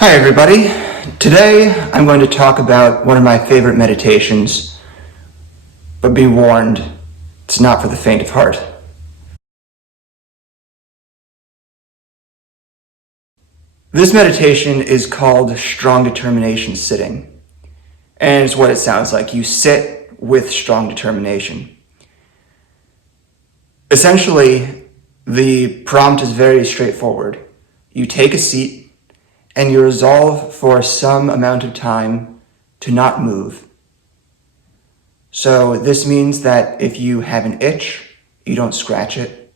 Hi everybody. Today I'm going to talk about one of my favorite meditations, but be warned, it's not for the faint of heart. This meditation is called strong determination sitting, and it's what it sounds like. You sit with strong determination. Essentially, the prompt is very straightforward. You take a seat and you resolve for some amount of time to not move. So this means that if you have an itch, you don't scratch it.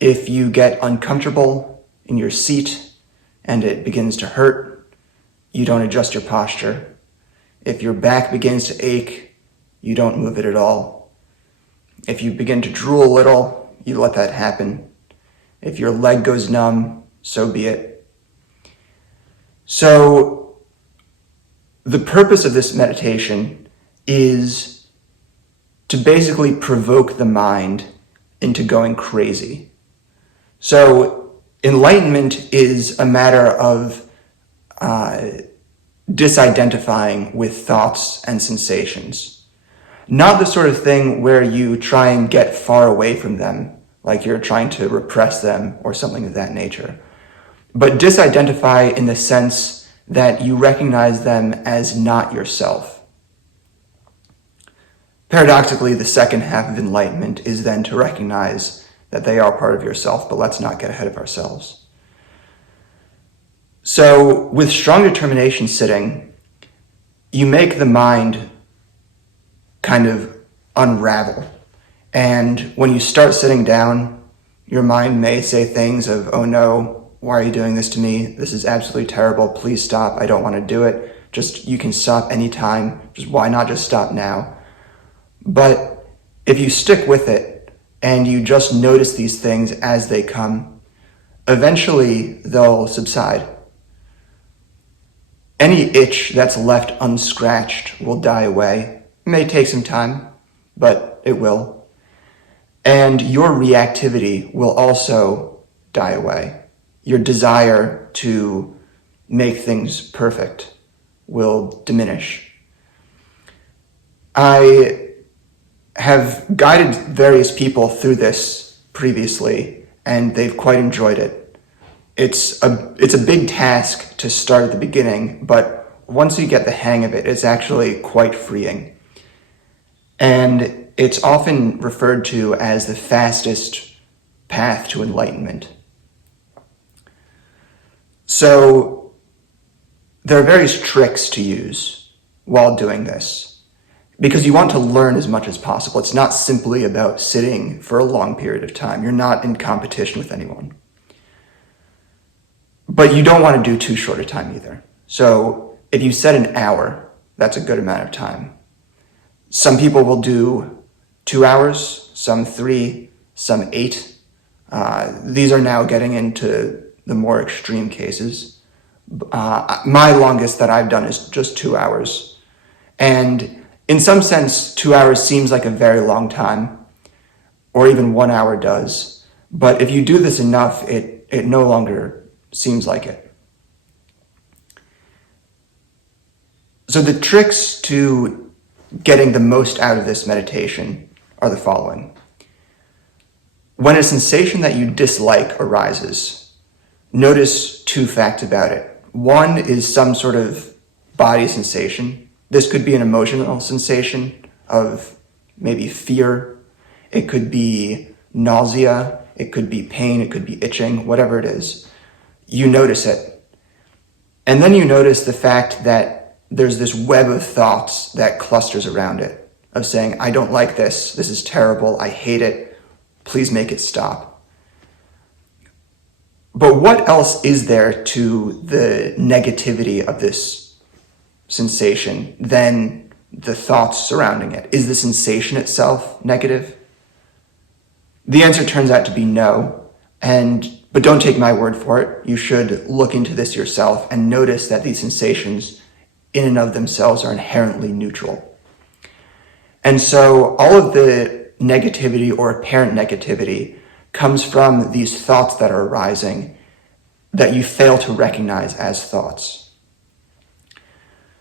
If you get uncomfortable in your seat and it begins to hurt, you don't adjust your posture. If your back begins to ache, you don't move it at all. If you begin to drool a little, you let that happen. If your leg goes numb, so be it. So the purpose of this meditation is to basically provoke the mind into going crazy. So enlightenment is a matter of disidentifying with thoughts and sensations. Not the sort of thing where you try and get far away from them, like you're trying to repress them or something of that nature. But disidentify in the sense that you recognize them as not yourself. Paradoxically, the second half of enlightenment is then to recognize that they are part of yourself, but let's not get ahead of ourselves. So with strong determination sitting, you make the mind kind of unravel. And when you start sitting down, your mind may say things of, oh no, why are you doing this to me? This is absolutely terrible. Please stop. I don't want to do it. You can stop anytime. Why not just stop now? But if you stick with it and you just notice these things as they come, eventually they'll subside. Any itch that's left unscratched will die away. It may take some time, but it will. And your reactivity will also die away. Your desire to make things perfect will diminish. I have guided various people through this previously, and they've quite enjoyed it. It's a big task to start at the beginning, but once you get the hang of it, it's actually quite freeing. And it's often referred to as the fastest path to enlightenment. So there are various tricks to use while doing this, because you want to learn as much as possible. It's not simply about sitting for a long period of time. You're not in competition with anyone. But you don't want to do too short a time either. So if you set an hour, that's a good amount of time. Some people will do 2 hours, some 3, some 8. These are now getting into the more extreme cases. My longest that I've done is just 2 hours. And in some sense, 2 hours seems like a very long time, or even 1 hour does. But if you do this enough, it no longer seems like it. So the tricks to getting the most out of this meditation are the following. When a sensation that you dislike arises, notice 2 facts about it. One is some sort of body sensation. This could be an emotional sensation of maybe fear. It could be nausea. It could be pain. It could be itching, whatever it is. You notice it. And then you notice the fact that there's this web of thoughts that clusters around it, of saying, I don't like this. This is terrible. I hate it. Please make it stop. But what else is there to the negativity of this sensation than the thoughts surrounding it? Is the sensation itself negative? The answer turns out to be no, but don't take my word for it. You should look into this yourself and notice that these sensations in and of themselves are inherently neutral. And so all of the negativity or apparent negativity comes from these thoughts that are arising that you fail to recognize as thoughts.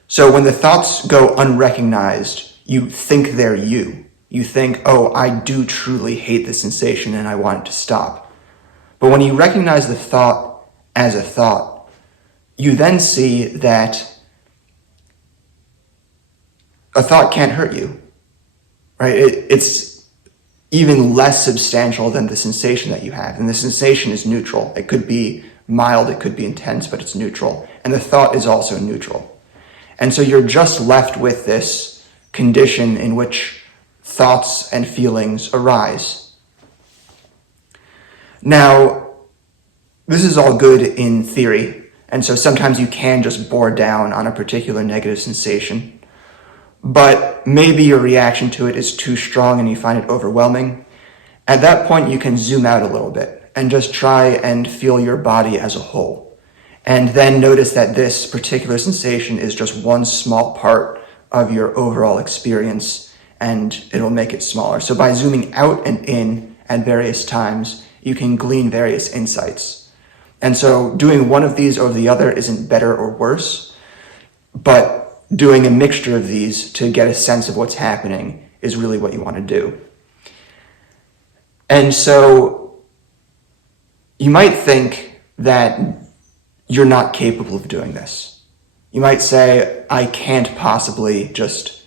So when the thoughts go unrecognized, you think they're you. You think, oh, I do truly hate this sensation and I want it to stop. But when you recognize the thought as a thought, you then see that a thought can't hurt you, right? It's even less substantial than the sensation that you have. And the sensation is neutral. It could be mild, it could be intense, but it's neutral. And the thought is also neutral. And so you're just left with this condition in which thoughts and feelings arise. Now, this is all good in theory, and so sometimes you can just bore down on a particular negative sensation, but maybe your reaction to it is too strong and you find it overwhelming. At that point, you can zoom out a little bit and just try and feel your body as a whole. And then notice that this particular sensation is just one small part of your overall experience, and it'll make it smaller. So by zooming out and in at various times, you can glean various insights. And so doing one of these over the other isn't better or worse, but doing a mixture of these to get a sense of what's happening is really what you want to do. And so you might think that you're not capable of doing this. You might say, I can't possibly just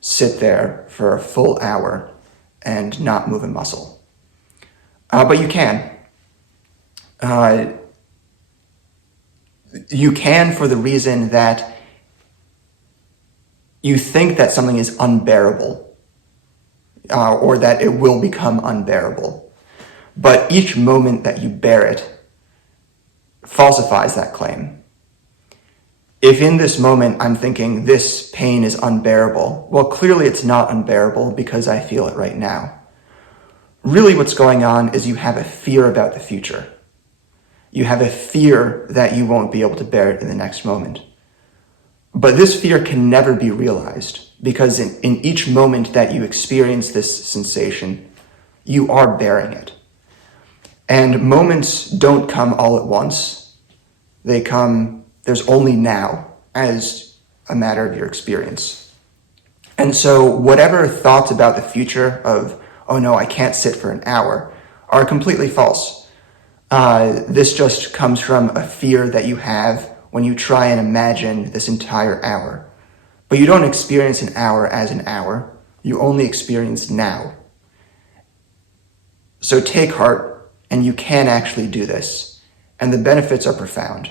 sit there for a full hour and not move a muscle. But you can. You can for the reason that you think that something is unbearable, or that it will become unbearable. But each moment that you bear it falsifies that claim. If in this moment I'm thinking this pain is unbearable, well, clearly it's not unbearable because I feel it right now. Really what's going on is you have a fear about the future. You have a fear that you won't be able to bear it in the next moment. But this fear can never be realized because in each moment that you experience this sensation, you are bearing it. And moments don't come all at once. There's only now as a matter of your experience. And so whatever thoughts about the future of, oh no, I can't sit for an hour, are completely false. This just comes from a fear that you have when you try and imagine this entire hour. But you don't experience an hour as an hour. You only experience now. So take heart, and you can actually do this. And the benefits are profound.